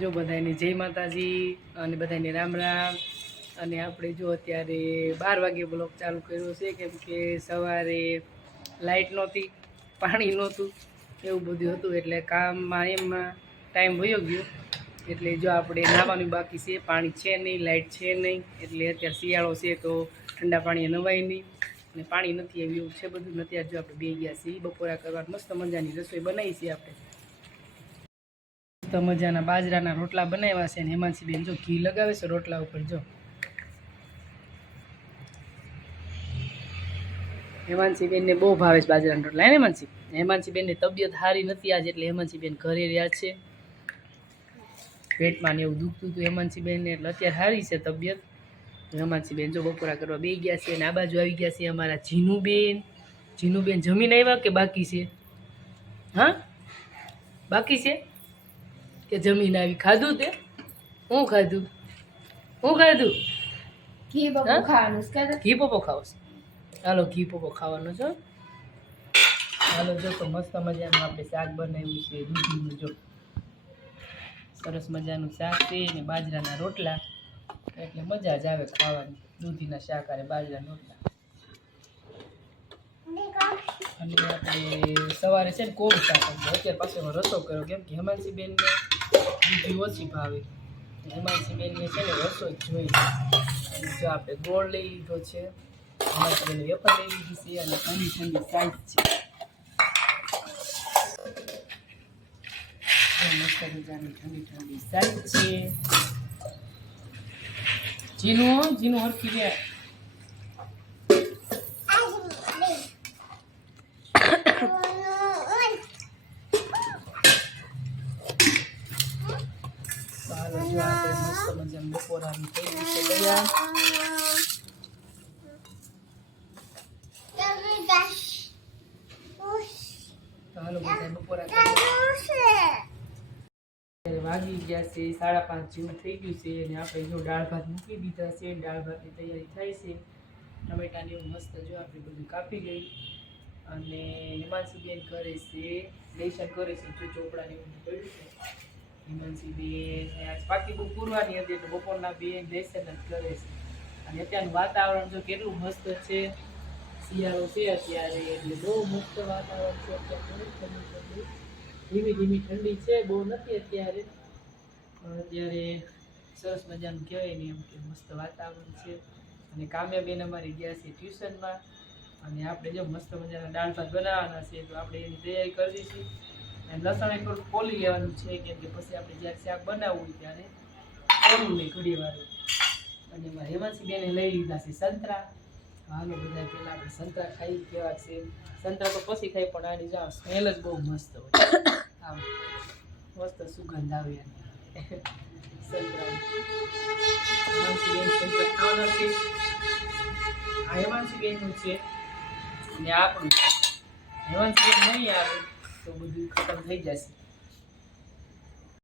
જો બધાને જય માતાજી અને બધાને રામ રામ. અને આપણે જો અત્યારે બાર વાગે બ્લોક ચાલુ કર્યો છે, કેમ કે સવારે લાઇટ નહોતી, પાણી નહોતું, એવું બધું હતું. એટલે કામમાં એમાં ટાઈમ વયો ગયો. એટલે જો આપણે નાહવાનું બાકી છે, પાણી છે નહીં લાઇટ છે નહીં, એટલે અત્યારે શિયાળો છે તો ઠંડા પાણીએ નવાય નહીં. અને પાણી નથી આવ્યું છે બધું. નથી આજે આપણે બે ગયા છીએ, બપોરા કરવા મસ્ત મજાની રસોઈ બનાવી છે આપણે. મસ્ત મજાના બાજરાના રોટલા બનાવ્યા છે ને હેમાંસી બેન જો ઘી લગાવે છે રોટલા ઉપર જો. હેમાંસી બેનને બહુ ભાવે છે બાજરાના રોટલા. હે હેમાંસી હેમાંસી બેનની તબિયત સારી નથી આજે એટલે હેમાંસી બેન ઘરે રહ્યા છે. પેટમાં ને એવું દુખતું હતું હેમાંસી બેનને એટલે અત્યારે સારી છે તબિયત. હેમાંસી બેન જો બપોરા કરવા બે ગયા છે અને આ બાજુ આવી ગયા છે અમારા જીનુબેન. જીનુબેન જમીન આવ્યા કે બાકી છે? હા? બાકી છે? કે જમીન આવી ખાધું તે? હું ખાધું? હું ખાધું? ઘી પપ્પો ખાવાનું ઘી પપ્પો ખાવો ચાલો ઘી પપ્પો ખાવાનો છો ચાલો જો તો મસ્ત મજાનું આપણે શાક બનાવ્યું છે દૂધીનું જો. સરસ મજાનું શાક છે અને બાજરાના રોટલા. એટલે મજા જ આવે ખાવાની. દૂધીના શાક અને બાજરાના રોટલા. અને આપણે સવારે છે ને કોમ શાક અત્યારે પાછો હું રસો કર્યો. કેમ કે હેમાંસી બેનને બીજી ઓછી ભાવે. હેમાંસી બેનને છે ને રસો જ જોઈએ. જો આપણે ગોળ લઈ લીધો છે હેમાંસી બેને વેફર લઈ લીધી છે અને ઠંડી ઠંડી સાઈઝ છે. મસ્ત મજાની ઠંડી ઠંડી સાઈઝ છે. જીનું જીનું હરખી ગયા ચાલો જો આપણે મસ્ત મજાનું બપોરાનું થઈ ગયું છે તૈયાર ચાલો વાગી ગયા છે, સાડા પાંચ જેવું થઈ ગયું છે અને આપણે જો દાળ ભાત મૂકી દીધા છે, દાળ ભાતની તૈયારી થાય છે. ટમેટાને એવું મસ્ત જો આપણે બધું કાપી ગઈ અને હિમાંશી બેન કરે છે લેશન કરે છે, જો ચોપડાને એવું પડ્યું હિમાંશી બેન આજ પાકી બહુ પૂરવાની હતી એટલે બપોરના બેન લેશન જ કરે છે. અને અત્યારનું વાતાવરણ જો કેટલું મસ્ત છે. શિયાળો છે અત્યારે એટલે બહુ મસ્ત વાતાવરણ છે અત્યારે. ઠંડી ઠંડી ધીમી ધીમી ઠંડી છે, બહુ નથી અત્યારે. અત્યારે સરસ મજાનું કહેવાય ને એમ કે મસ્ત વાતાવરણ છે. અને કામ્યા બેન અમારી ગયા છે ટ્યુશનમાં. અને આપણે જો મસ્ત મજાના દાળ ભાત બનાવવાના છે, તો આપણે એની તૈયારી કરી દઈશું. લસણ એક ખોલી લેવાનું છે, કેમ કે પછી આપણે જ્યારે શાક બનાવવું ત્યારે ખોલવું નહીં ઘડી વાર. અને એમાં હેમાંસી બેને લઈ લીધા છે સંતરા. હાલો બધા પહેલાં આપણે સંતરા ખાઈ કેવા છે? સંતરા તો પછી ખાઈ, પણ આની જાઓ સ્મેલ જ બહુ મસ્ત હોય. આમ મસ્ત સુગંધ આવે સંતરા. હેમાંસી બેન સંતરા છે. આ અને આપણું હેમાંસી બેન નહીં આવે. તો બધું ખતમ થઈ જશે.